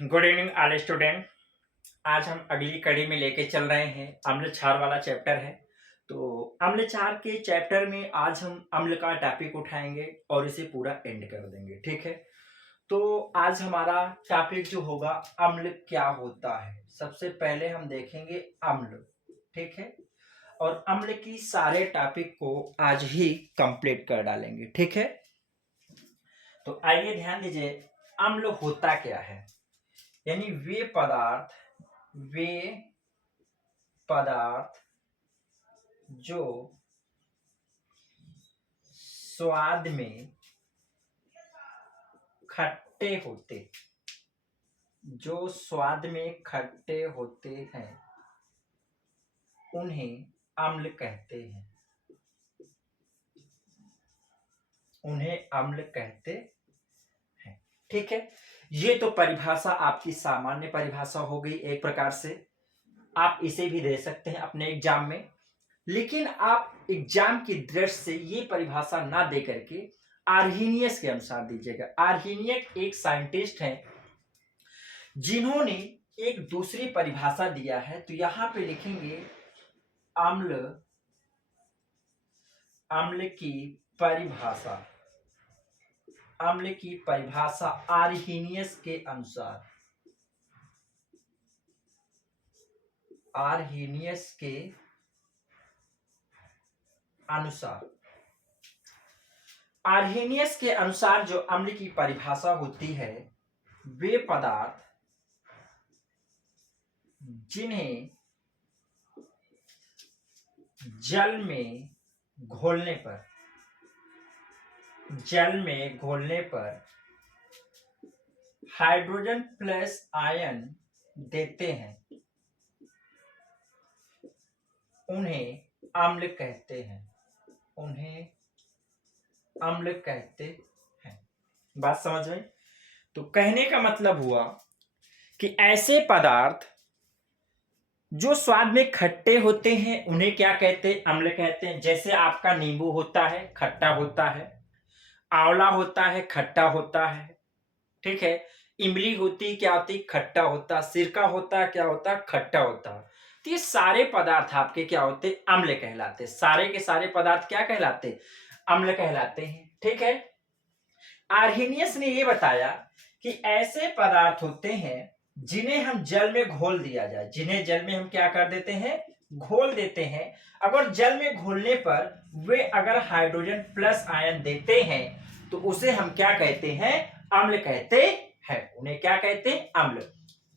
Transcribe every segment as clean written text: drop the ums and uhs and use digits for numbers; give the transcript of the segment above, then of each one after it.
Good evening all student. आज हम अगली कड़ी में लेके चल रहे हैं। अम्ल क्षार वाला चैप्टर है। तो अम्ल क्षार के चैप्टर में आज हम अम्ल का टॉपिक उठाएंगे और इसे पूरा एंड कर देंगे। ठीक है। तो आज हमारा टॉपिक जो होगा अम्ल क्या होता है। सबसे पहले हम देखेंगे अम्ल। ठीक है। और अम्ल की सारे टॉपिक को आज ही कंप्लीट कर डालेंगे। ठीक है। तो आइए ध्यान दीजिए, अम्ल होता क्या है। यानी वे पदार्थ जो स्वाद में खट्टे होते हैं उन्हें अम्ल कहते हैं। ठीक है। ये तो परिभाषा आपकी सामान्य परिभाषा हो गई। एक प्रकार से आप इसे भी दे सकते हैं अपने एग्जाम में, लेकिन आप एग्जाम की दृष्टि से ये परिभाषा ना दे करके आर्हीनियस के अनुसार दीजिएगा। आर्हीनियस एक साइंटिस्ट हैं जिन्होंने एक दूसरी परिभाषा दिया है। तो यहां पे लिखेंगे अम्ल अम्ल की परिभाषा आर्हीनियस के अनुसार आर्हीनियस के अनुसार जो अम्ल की परिभाषा होती है, वे पदार्थ जिन्हें जल में घोलने पर हाइड्रोजन प्लस आयन देते हैं, उन्हें अम्ल कहते हैं। बात समझ में? तो कहने का मतलब हुआ कि ऐसे पदार्थ जो स्वाद में खट्टे होते हैं उन्हें क्या कहते हैं? अम्ल कहते हैं। जैसे आपका नींबू होता है, खट्टा होता है। आंवला होता है, खट्टा होता है। ठीक है। इमली होती, क्या होती? खट्टा होता। सिरका होता, क्या होता? खट्टा होता। तो ये सारे पदार्थ आपके क्या होते? अम्ल कहलाते। सारे के सारे पदार्थ क्या कहलाते? अम्ल कहलाते हैं। ठीक है। आर्हीनियस ने ये बताया कि ऐसे पदार्थ होते हैं जिन्हें हम जल में घोल दिया जाए, जिन्हें जल में हम क्या कर देते हैं? घोल देते हैं। अगर जल में घोलने पर वे अगर हाइड्रोजन प्लस आयन देते हैं तो उसे हम क्या कहते हैं? अम्ल कहते हैं। उन्हें क्या कहते हैं? अम्ल।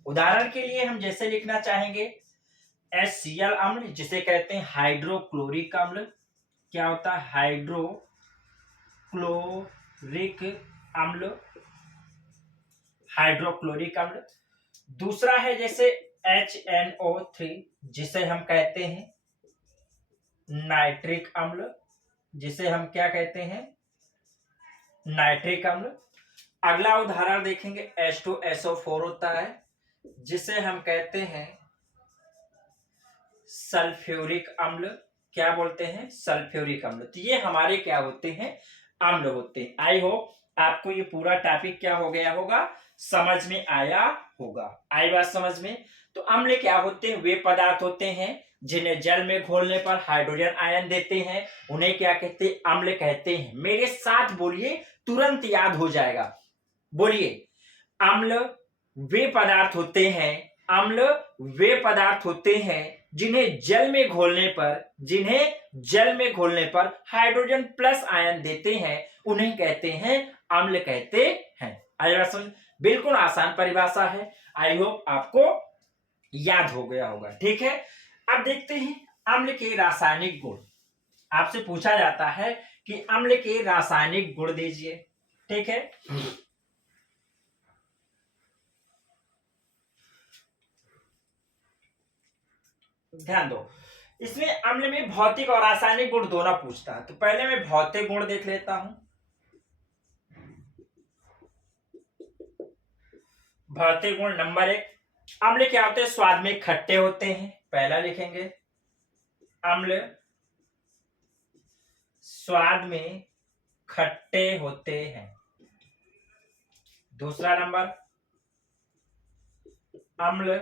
उदाहरण के लिए हम जैसे लिखना चाहेंगे HCl अम्ल, जिसे कहते हैं हाइड्रोक्लोरिक अम्ल। क्या होता है? हाइड्रोक्लोरिक अम्ल। दूसरा है जैसे HNO3, जिसे हम कहते हैं नाइट्रिक अम्ल, जिसे हम क्या कहते हैं? नाइट्रिक अम्ल। अगला उदाहरण देखेंगे H2SO4 होता है, जिसे हम कहते हैं सल्फ्यूरिक अम्ल। क्या बोलते हैं? सल्फ्यूरिक अम्ल। तो ये हमारे क्या होते हैं? अम्ल होते हैं। आई होप आपको ये पूरा टॉपिक क्या हो गया होगा? समझ में आया होगा। आई बात समझ में? तो अम्ल क्या होते हैं? वे पदार्थ होते हैं जिन्हें जल में घोलने पर हाइड्रोजन आयन देते हैं, उन्हें क्या कहते हैं? अम्ल कहते हैं। मेरे साथ बोलिए, तुरंत याद हो जाएगा। बोलिए, अम्ल वे पदार्थ होते हैं जिन्हें जल में घोलने पर हाइड्रोजन प्लस आयन देते हैं, उन्हें कहते हैं अम्ल कहते हैं। आई बात समझ? बिल्कुल आसान परिभाषा है। आई होप आपको याद हो गया होगा। ठीक है। अब देखते हैं अम्ल के रासायनिक गुण। आपसे पूछा जाता है कि अम्ल के रासायनिक गुण दीजिए। ठीक है। ध्यान दो, इसमें अम्ल में भौतिक और रासायनिक गुण दोनों पूछता है। तो पहले मैं भौतिक गुण देख लेता हूं। भौतिक गुण नंबर 1, अम्ल क्या होते हैं? स्वाद में खट्टे होते हैं। पहला लिखेंगे, अम्ल स्वाद में खट्टे होते हैं। दूसरा नंबर, अम्ल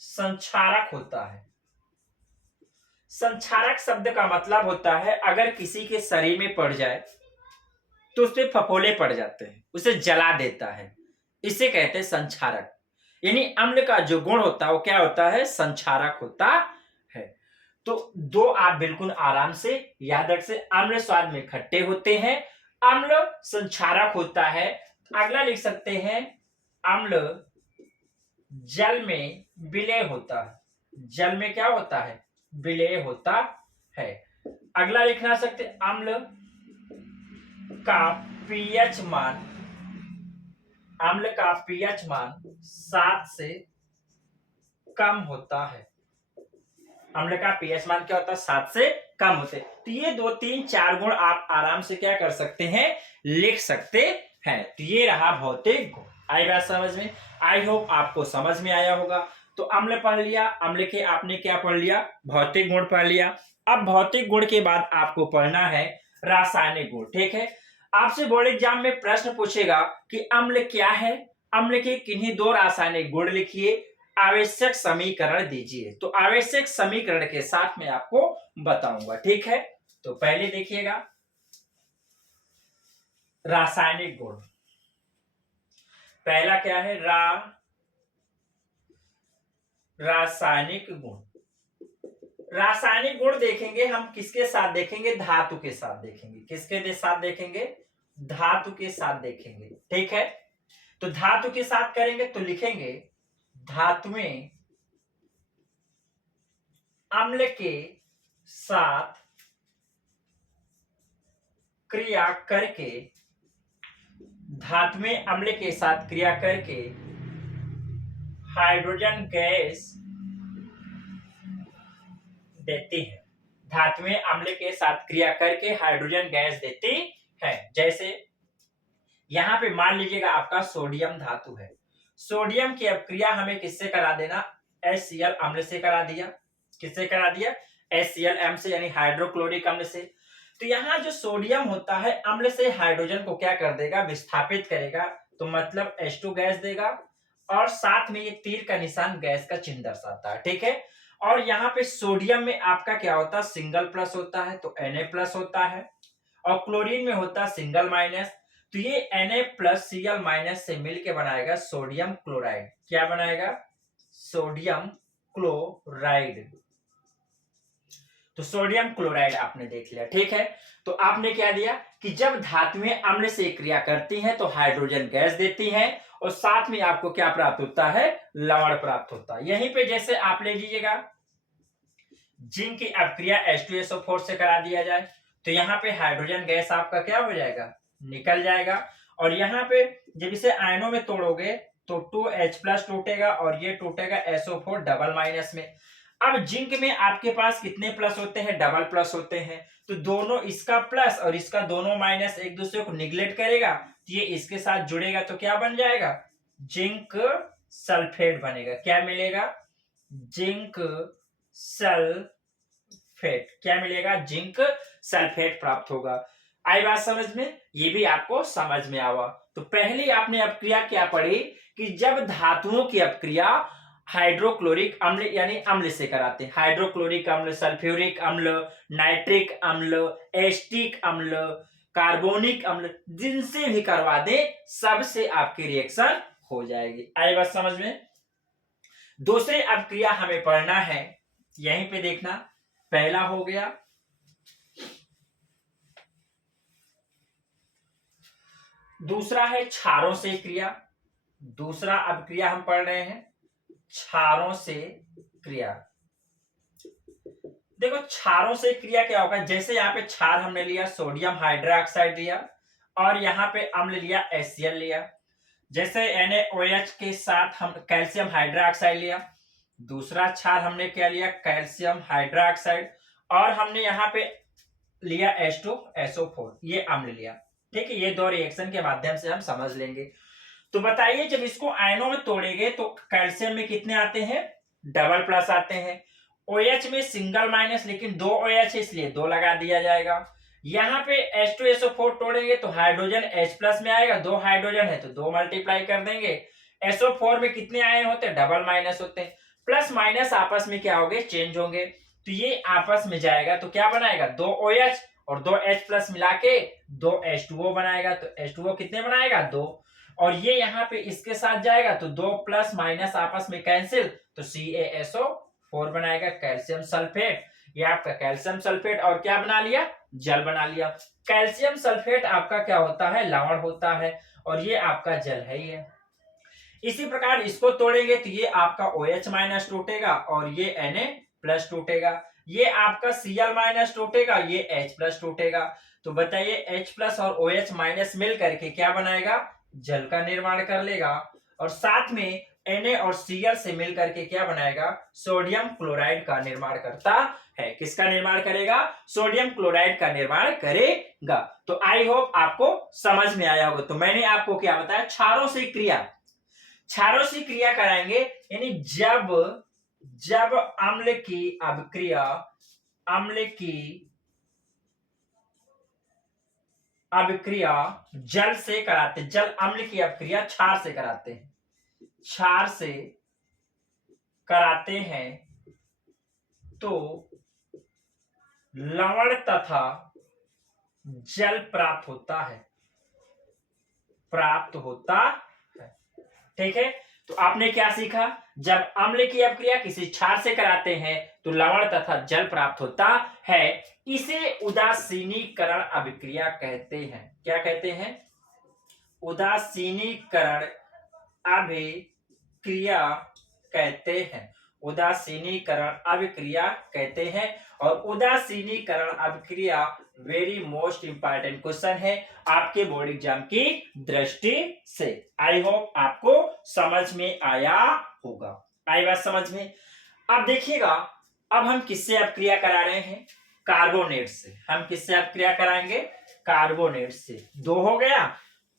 संक्षारक होता है। संक्षारक शब्द का मतलब होता है अगर किसी के शरीर में पड़ जाए तो उस पर फफोले पड़ जाते हैं, उसे जला देता है, इसे कहते हैं संक्षारक। यानी अम्ल का जो गुण होता है वो क्या होता है, संक्षारक होता है। तो दो आप बिल्कुल आराम से याद रख से, अम्ल स्वाद में खट्टे होते हैं, अम्ल संक्षारक होता है। अगला लिख सकते हैं अम्ल जल में विलय होता है। जल में क्या होता है, विलय होता है। अगला लिखना सकते अम्ल का पीएच मान, अम्ल का पीएच मान 7 से कम होता है। अम्ल का पीएच मान क्या होता है, 7 से कम होते हैं। तो ये 2 3 4 गुण आप आराम से क्या कर सकते हैं, लिख सकते हैं। तो ये रहा भौतिक गुण। आई बात समझ में? आई होप आपको समझ में आया होगा। तो अम्ल पढ़ लिया, अम्ल के आपने क्या पढ़ लिया, भौतिक गुण पढ़ लिया। अब भौतिक गुण के बाद आपको पढ़ना है रासायनिक गुण। ठीक है, आपसे बोर्ड एग्जाम में प्रश्न पूछेगा कि अम्ल क्या है, अम्ल के किन्हीं 2 रासायनिक गुण लिखिए, आवश्यक समीकरण दीजिए। तो आवश्यक समीकरण के साथ मैं आपको बताऊंगा। ठीक है, तो पहले देखिएगा रासायनिक गुण। पहला क्या है, रासायनिक गुण। रासायनिक गुण देखेंगे हम किसके साथ देखेंगे, धातु के साथ देखेंगे। किसके साथ देखेंगे, धातु के साथ देखेंगे। ठीक है, तो धातु के साथ करेंगे तो लिखेंगे धातुएं अम्ल के साथ क्रिया करके, धातुएं अम्ल के साथ क्रिया करके हाइड्रोजन गैस देती है। धातुएं अम्ल के साथ क्रिया करके हाइड्रोजन गैस देती है। जैसे यहां पे मान लीजिएगा आपका सोडियम धातु है, सोडियम की अपक्रिया हमें किससे करा देना, HCl अम्ल से करा दिया। किससे करा दिया, HCl से, यानी हाइड्रोक्लोरिक अम्ल से। तो यहाँ जो सोडियम होता है अम्ल से हाइड्रोजन को क्या कर देगा, विस्थापित करेगा, तो मतलब H2 गैस देगा, और साथ में ये तीर का निशान गैस का चिन्ह दर्शाता है। ठीक है, और यहाँ पे सोडियम में आपका क्या होता है, सिंगल प्लस होता है, तो Na+ होता है, और क्लोरीन में होता है सिंगल माइनस। तो ये Na+Cl- से मिलके बनाएगा सोडियम क्लोराइड। क्या बनाएगा, सोडियम क्लोराइड। तो सोडियम क्लोराइड आपने देख लिया। ठीक है, तो आपने क्या दिया कि जब धातुएं अम्ल से क्रिया करती हैं तो हाइड्रोजन गैस देती हैं, और साथ में आपको क्या प्राप्त होता है, लवण प्राप्त होता है। यहीं पे जैसे आप ले लीजिएगा जिंक की अपक्रिया H2SO4 से करा दिया जाए, तो यहाँ पे हाइड्रोजन गैस आपका क्या हो जाएगा, निकल जाएगा। और यहाँ पे जब इसे आयनों में तोड़ोगे तो 2H+ टूटेगा, और ये टूटेगा SO4 डबल माइनस में। अब जिंक में आपके पास कितने प्लस होते हैं, डबल प्लस होते हैं। तो दोनों, इसका प्लस और इसका दोनों माइनस एक दूसरे को निगलेक्ट करेगा, तो ये इसके साथ जुड़ेगा तो क्या बन जाएगा, जिंक सल्फेट बनेगा। क्या मिलेगा, जिंक सल्फेट। क्या मिलेगा, जिंक सल्फेट प्राप्त होगा। आई बात समझ में, ये भी आपको समझ में आवा। तो पहले आपने अपक्रिया क्या पढ़ी कि जब धातुओं की अपक्रिया हाइड्रोक्लोरिक अम्ल यानी अम्ल से कराते हैं, हाइड्रोक्लोरिक अम्ल, सल्फ्यूरिक अम्ल, नाइट्रिक अम्ल, एस्टिक अम्ल, कार्बोनिक अम्ल, जिनसे भी करवा दे सबसे आपकी रिएक्शन हो जाएगी। आई बात समझ में। दूसरी अपक्रिया हमें पढ़ना है, यहीं पे देखना, पहला हो गया दूसरा है क्षारों से क्रिया। दूसरा अपक्रिया हम पढ़ रहे हैं क्षारों से क्रिया। देखो क्षारों से क्रिया क्या होगा, जैसे यहाँ पे क्षार हमने लिया सोडियम हाइड्रोक्साइड लिया, और यहाँ पे अम्ल लिया HCl लिया। जैसे NaOH के साथ हम कैल्शियम हाइड्रोक्साइड लिया, दूसरा क्षार हमने क्या लिया, कैल्शियम हाइड्रोक्साइड, और हमने यहाँ पे लिया H2SO4, ये अम्ल लिया। ठीक है, ये 2 रिएक्शन के माध्यम से हम समझ लेंगे। तो बताइए जब इसको आयनों में तोड़ेंगे तो कैल्शियम में कितने आते हैं, डबल प्लस आते हैं। OH में सिंगल माइनस, लेकिन 2 OH है इसलिए 2 लगा दिया जाएगा। यहाँ पे H2SO4 तोड़ेंगे तो हाइड्रोजन H प्लस में आएगा, 2 हाइड्रोजन है तो 2 मल्टीप्लाई कर देंगे। SO4 में कितने आयन होते हैं, डबल माइनस होते हैं, प्लस माइनस आपस में क्या होंगे, चेंज होंगे, तो ये आपस में जाएगा तो क्या बनाएगा, 2 OH और 2 H प्लस मिला के 2 H2O बनाएगा, तो H2O कितने बनाएगा, 2, और ये यहाँ पे इसके साथ जाएगा तो 2 प्लस माइनस आपस में कैंसिल, तो CaSO4 बनाएगा, कैल्शियम सल्फेट। ये आपका कैल्शियम सल्फेट और क्या बना लिया, जल बना लिया। कैल्शियम सल्फेट आपका क्या होता है, लवण होता है, और ये आपका जल है ही है। इसी प्रकार इसको तोड़ेंगे तो ये आपका OH माइनस टूटेगा और ये Na प्लस टूटेगा, ये आपका Cl माइनस टूटेगा, ये H प्लस टूटेगा। तो बताइए H प्लस और OH माइनस मिल करके क्या बनाएगा, जल का निर्माण कर लेगा, और साथ में Na और Cl से मिल करके क्या बनाएगा, सोडियम क्लोराइड का निर्माण करता है। किसका निर्माण करेगा, सोडियम क्लोराइड का निर्माण करेगा। तो आई होप आपको समझ में आया होगा। तो मैंने आपको क्या बताया, क्षारों से क्रिया, क्षारों से क्रिया कराएंगे, यानी जब अम्ल की अभिक्रिया, अम्ल की अभिक्रिया जल से कराते, जल अम्ल की अभिक्रिया क्षार से कराते हैं, क्षार से कराते हैं तो लवण तथा जल प्राप्त होता है, प्राप्त होता है। ठीक है, तो आपने क्या सीखा, जब अम्ल की अभिक्रिया किसी क्षार से कराते हैं तो लवण तथा जल प्राप्त होता है। इसे उदासीनीकरण अभिक्रिया कहते हैं। क्या कहते हैं, उदासीनीकरण अभिक्रिया कहते हैं, उदासीनीकरण अभिक्रिया कहते हैं। और उदासीनीकरण अभिक्रिया वेरी मोस्ट इंपॉर्टेंट क्वेश्चन है आपके बोर्ड एग्जाम की दृष्टि से। आई होप आपको समझ में आया होगा, आई बात समझ में। अब देखिएगा, अब हम किससे अभिक्रिया करा रहे हैं, कार्बोनेट से। हम किससे अभिक्रिया कराएंगे, कार्बोनेट से। 2 हो गया,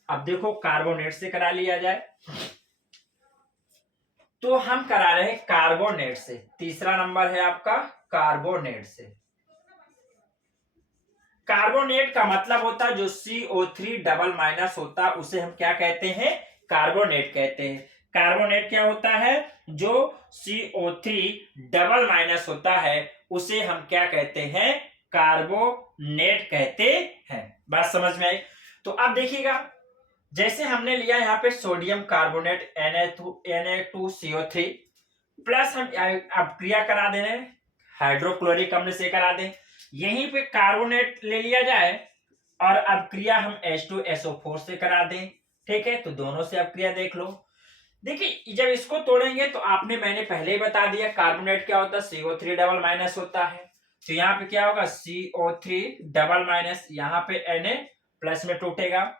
अब देखो कार्बोनेट से करा लिया जाए, तो हम करा रहे हैं कार्बोनेट से। तीसरा नंबर है आपका कार्बोनेट से। कार्बोनेट का मतलब होता है जो CO3 डबल माइनस होता है उसे हम क्या कहते हैं, कार्बोनेट कहते हैं। कार्बोनेट क्या होता है, जो CO3 डबल माइनस होता है उसे हम क्या कहते हैं, कार्बोनेट कहते हैं। बात समझ में आई। तो अब देखिएगा, जैसे हमने लिया यहाँ पे सोडियम कार्बोनेट Na2CO3 प्लस हम अब क्रिया करा दे रहे हैं हाइड्रोक्लोरिक अम्ल से करा दें, यहीं पे कार्बोनेट ले लिया जाए और अब क्रिया हम H2SO4 से करा दें। ठीक है, तो दोनों से अब क्रिया देख लो। देखिए, जब इसको तोड़ेंगे तो आपने, मैंने पहले ही बता दिया कार्बोनेट क्या होता है, CO3 डबल माइनस होता है। तो यहाँ पे क्या होगा, CO3 डबल माइनस, यहाँ पे Na प्लस में टूटेगा,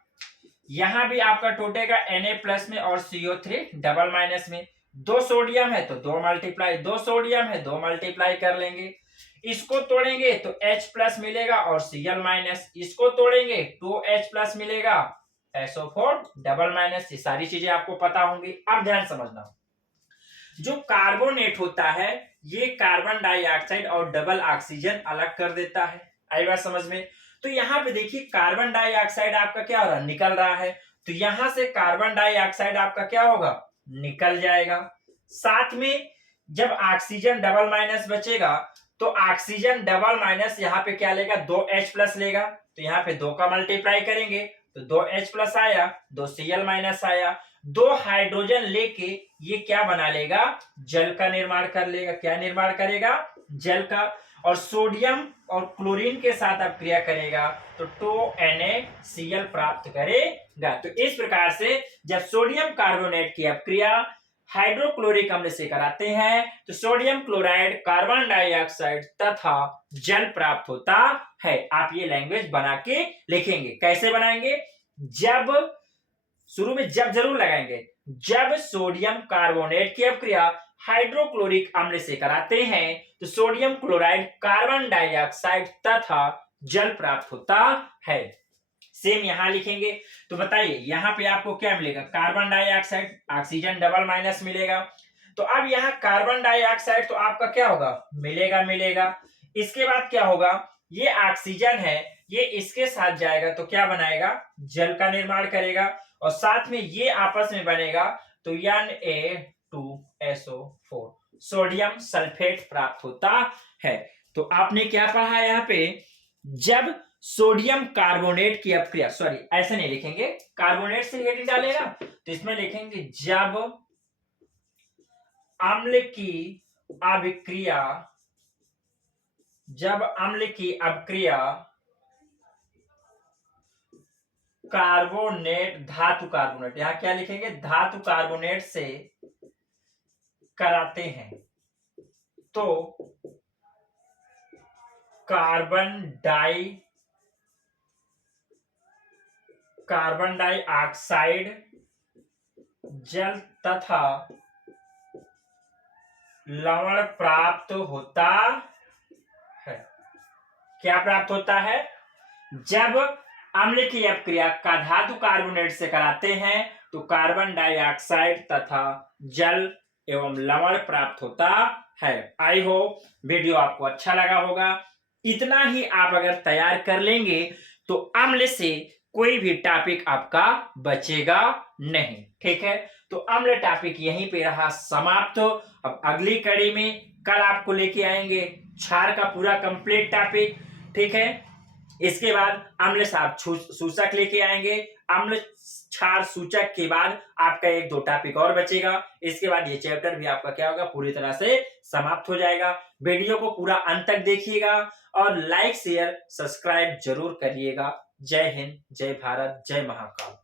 यहां भी आपका टूटेगा Na प्लस में और CO3 डबल माइनस में। 2 सोडियम है तो 2 मल्टीप्लाई, 2 सोडियम है 2 मल्टीप्लाई कर लेंगे। इसको तोड़ेंगे तो H प्लस मिलेगा और Cl माइनस, इसको तोड़ेंगे 2H प्लस मिलेगा, SO4 डबल माइनस। ये सारी चीजें आपको पता होंगी। अब ध्यान समझना, जो कार्बोनेट होता है ये कार्बन डाइऑक्साइड और डबल ऑक्सीजन अलग कर देता है। आई बात समझ में। तो यहाँ पे देखिए, कार्बन डाइऑक्साइड आपका क्या हो रहा है, निकल रहा है, तो यहां से कार्बन डाइऑक्साइड आपका क्या होगा, निकल जाएगा। साथ में जब ऑक्सीजन डबल माइनस बचेगा तो ऑक्सीजन डबल माइनस यहाँ पे क्या लेगा, 2H प्लस लेगा, तो यहाँ पे 2 का मल्टीप्लाई करेंगे तो 2H प्लस आया, 2 Cl माइनस आया, 2 हाइड्रोजन लेके ये क्या बना लेगा, जल का निर्माण कर लेगा। क्या निर्माण करेगा, जल का। और सोडियम और क्लोरीन के साथ अब क्रिया करेगा तो 2NaCl प्राप्त करेगा। तो इस प्रकार से जब सोडियम कार्बोनेट की अपक्रिया हाइड्रोक्लोरिक अम्ल से कराते हैं तो सोडियम क्लोराइड, कार्बन डाइऑक्साइड तथा जल प्राप्त होता है। आप ये लैंग्वेज बना के लिखेंगे। कैसे बनाएंगे, जब शुरू में जब जरूर लगाएंगे, जब सोडियम कार्बोनेट की अपक्रिया हाइड्रोक्लोरिक अम्ल से कराते हैं तो सोडियम क्लोराइड, कार्बन डाइऑक्साइड तथा जल प्राप्त होता है। सेम यहां लिखेंगे। तो बताइए, यहां पे आपको क्या मिलेगा, carbon dioxide, oxygen double minus मिलेगा। तो अब यहाँ कार्बन डाइऑक्साइड तो आपका क्या होगा, मिलेगा। इसके बाद क्या होगा, ये ऑक्सीजन है, ये इसके साथ जाएगा तो क्या बनाएगा, जल का निर्माण करेगा, और साथ में ये आपस में बनेगा तो Na2SO4 सोडियम सल्फेट प्राप्त होता है। तो आपने क्या पढ़ा है यहाँ पे, जब सोडियम कार्बोनेट की अपक्रिया, सॉरी ऐसे नहीं लिखेंगे, कार्बोनेट से हेडिंग डालेगा तो इसमें लिखेंगे जब अम्ल की अभिक्रिया, जब अम्ल की अपक्रिया कार्बोनेट, धातु कार्बोनेट, यहां क्या लिखेंगे, धातु कार्बोनेट से कराते हैं तो कार्बन डाइऑक्साइड जल तथा लवण प्राप्त होता है। क्या प्राप्त होता है, जब अम्ल की अपक्रिया का धातु कार्बोनेट से कराते हैं तो कार्बन डाइऑक्साइड तथा जल एवं लवण प्राप्त होता है। आई होप वीडियो आपको अच्छा लगा होगा। इतना ही आप अगर तैयार कर लेंगे तो अम्ल से कोई भी टॉपिक आपका बचेगा नहीं, ठीक है। तो अम्ल टॉपिक यहीं पे रहा समाप्त। अब अगली कड़ी में कल आपको लेके आएंगे क्षार का पूरा कंप्लीट टॉपिक, ठीक है। इसके बाद अम्ल सूचक लेके आएंगे, अम्ल क्षार सूचक के बाद आपका 1-2 टॉपिक और बचेगा। इसके बाद ये चैप्टर भी आपका क्या होगा, पूरी तरह से समाप्त हो जाएगा। वीडियो को पूरा अंत तक देखिएगा और लाइक शेयर सब्सक्राइब जरूर करिएगा। जय हिंद, जय भारत, जय महाकाल।